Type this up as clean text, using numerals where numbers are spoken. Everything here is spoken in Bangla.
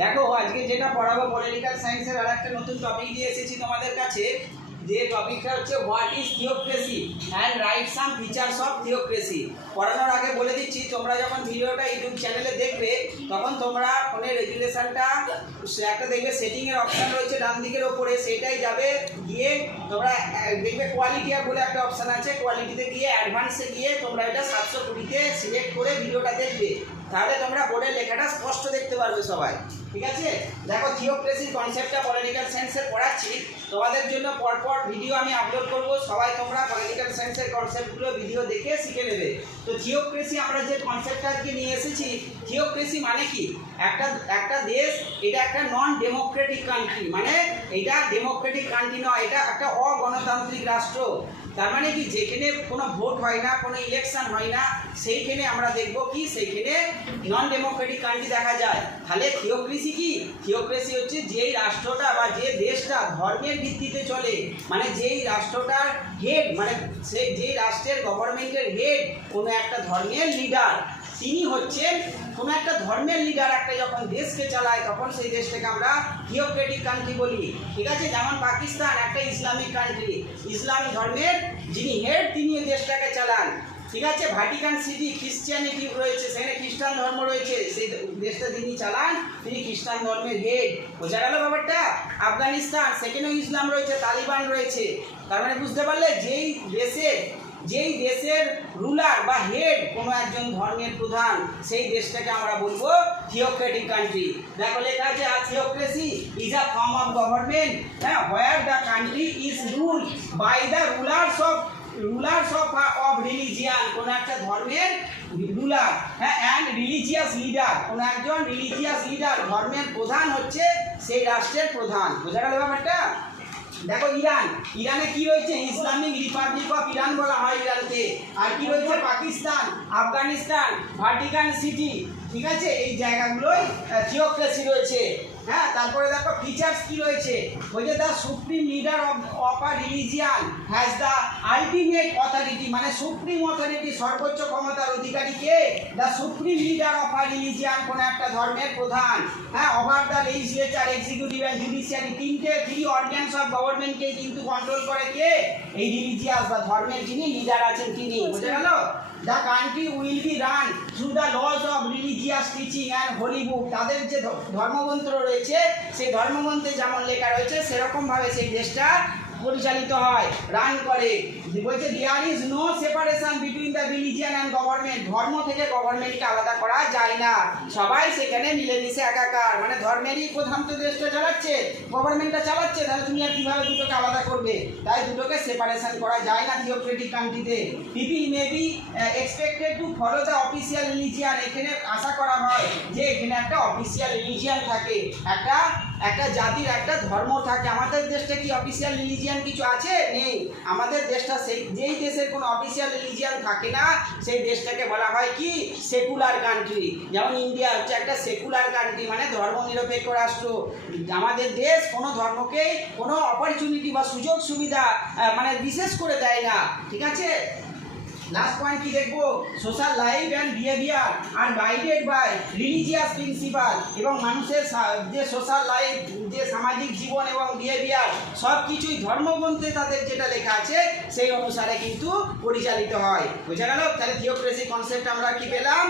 দেখো আজকে যেটা পড়াবো পলিটিক্যাল সায়েন্সের আর একটা নতুন টপিক নিয়ে এসেছি তোমাদের কাছে। যে টপিকটা হচ্ছে what is theocracy and write some features of theocracy. পড়ানোর আগে বলে দিচ্ছি, তোমরা যখন ভিডিওটা ইউটিউব চ্যানেলে দেখবে তখন তোমরা ফোনের রেজুলেশনটা একটা দেখবে, সেটিংয়ের অপশান রয়েছে ডান দিকের ওপরে, সেটাই যাবে গিয়ে তোমরা দেখবে কোয়ালিটি বলে একটা অপশান আছে, কোয়ালিটিতে গিয়ে অ্যাডভান্সে গিয়ে তোমরা এটা 720-তে সিলেক্ট করে ভিডিওটা দেখবে, তাহলে তোমরা বোর্ডের লেখাটা স্পষ্ট দেখতে পারবে সবাই। ঠিক আছে, দেখো থিওক্রেসির কনসেপ্টটা পলিটিক্যাল সায়েন্সের পড়াচ্ছি, তোমাদের জন্য পরপর ভিডিও আমি আপলোড করব, সবাই তোমরা পলিটিক্যাল সায়েন্সের কনসেপ্টগুলো ভিডিও দেখে শিখে নেবে। তো থিওক্রেসি আমরা যে কনসেপ্টটা আজকে নিয়ে এসেছি, থিওক্রেসি মানে কি? একটা দেশ, এটা একটা নন ডেমোক্রেটিক কান্ট্রি, মানে এটা ডেমোক্রেটিক কান্ট্রি নয়, এটা একটা অগণতান্ত্রিক রাষ্ট্র। তার মানে কি, যেখানে কোনো ভোট হয় না, কোনো ইলেকশন হয় না, সেইখানে আমরা দেখব কি সেইখানে নন ডেমোক্রেটিক কান্ট্রি দেখা যায়। তাহলে থিওক্রেসি কি? থিওক্রেসি হচ্ছে যেই রাষ্ট্রটা বা যে দেশটা ধর্মের ভিত্তিতে চলে, মানে যেই রাষ্ট্রটার হেড, মানে যেই রাষ্ট্রের গভর্নমেন্টের হেড কোনো একটা ধর্মের লিডার, তিনি হচ্ছেন কোনো একটা ধর্মের লিডার। একটা যখন দেশকে চালায় তখন সেই দেশটাকে আমরা থিওক্রেটিক কান্ট্রি বলি। ঠিক আছে, যেমন পাকিস্তান একটা ইসলামিক কান্ট্রি, ইসলাম ধর্মের যিনি হেড তিনি এই দেশটাকে চালান। ঠিক আছে, ভাটিকান সিটি খ্রিস্টানিটি রয়েছে, সেখানে খ্রিস্টান ধর্ম রয়েছে, সেই দেশটা যিনি চালান তিনি খ্রিস্টান ধর্মের হেড। বোঝা গেল ব্যাপারটা? আফগানিস্তান, সেখানেও ইসলাম রয়েছে, তালিবান রয়েছে। তার মানে বুঝতে পারলে যেই দেশের রুলার বা হেড কোনো একজন ধর্মের প্রধান, সেই দেশটাকে আমরা বলবো থিওক্রেটিক কান্ট্রি। দেখো লেখা আছে, theocracy is a form of government where the country is ruled by the rulers of religion, কোনো একটা ধর্মের রুলার, অ্যান্ড রিলিজিয়াস লিডার, কোনো একজন রিলিজিয়াস লিডার, ধর্মের প্রধান হচ্ছে সেই রাষ্ট্রের প্রধান। বোঝা গেল ব্যাপারটা? দেখো ইরানে কি রয়েছে? ইসলামিক রিপাবলিক অফ ইরান বলা হয় ইরানকে। আর কি রয়েছে? Pakistan, Afghanistan, Vatican city. ঠিক আছে, এই জায়গাগুলোই থিওক্রেসি রয়েছে। হ্যাঁ, তারপরে দেখো ফিচার্স কি রয়েছে, ওই যে the supreme leader of a religion has the ultimate authority, মানে সুপ্রিম অথরিটি, সর্বোচ্চ ক্ষমতার অধিকারী কে? The supreme leader of a religion, কোনো একটা ধর্মের প্রধান। হ্যাঁ, over the legislature, executive and judiciary, three organs of গভর্নমেন্টকে কিন্তু কন্ট্রোল করে কে? এই রিলিজিয়াস বা ধর্মের যিনি লিডার আছেন তিনি। বুঝে গেল? The country will be run through the laws of religious teaching and holy book, তাদের যে ধর্মগ্রন্থ রয়েছে সেই ধর্মগ্রন্থে যেমন লেখা রয়েছে সেরকমভাবে সেই দেশটা পরিচালিত হয়, রান করে। বলছে there is no separation between the religion and government, ধর্ম থেকে গভর্নমেন্টকে আলাদা করা যায় না, সবাই সেখানে মিলেমিশে একাকার। মানে ধর্মেরই প্রধান তো দেশটা চালাচ্ছে, গভর্নমেন্টটা চালাচ্ছে, তাহলে তুমি আর কীভাবে দুটোকে আলাদা করবে? তাই দুটোকে সেপারেশন করা যায় না থিওক্রেটিক কান্ট্রিতে। People may be expected to follow the official religion, এখানে আশা করা হয় যে এখানে একটা অফিসিয়াল রিলিজিয়ান থাকে, একটা জাতির একটা ধর্ম থাকে। আমাদের দেশটা কি অফিসিয়াল রিলিজিয়ান কিছু আছে? নেই। আমাদের দেশটা যেই দেশের কোনো অফিসিয়াল রিলিজিয়ান থাকে না সেই দেশটাকে বলা হয় কি? Secular country. যেমন ইন্ডিয়া হচ্ছে একটা সেকুলার কান্ট্রি, মানে ধর্মনিরপেক্ষ রাষ্ট্র। আমাদের দেশ কোনো ধর্মকেই কোনো অপরচুনিটি বা সুযোগ সুবিধা মানে বিশেষ করে দেয় না। ঠিক আছে, লাস্ট পয়েন্ট কি দেখবো? Social life and behaviour are guided by religious principle, এবং মানুষের যে সোশ্যাল লাইফ, যে সামাজিক জীবন এবং বিহেভিয়ার সব কিছুই ধর্মগ্রন্থে তাদের যেটা লেখা আছে সেই অনুসারে কিন্তু পরিচালিত হয়। বোঝা গেল? তাহলে থিওক্রেসি কনসেপ্ট আমরা কি পেলাম?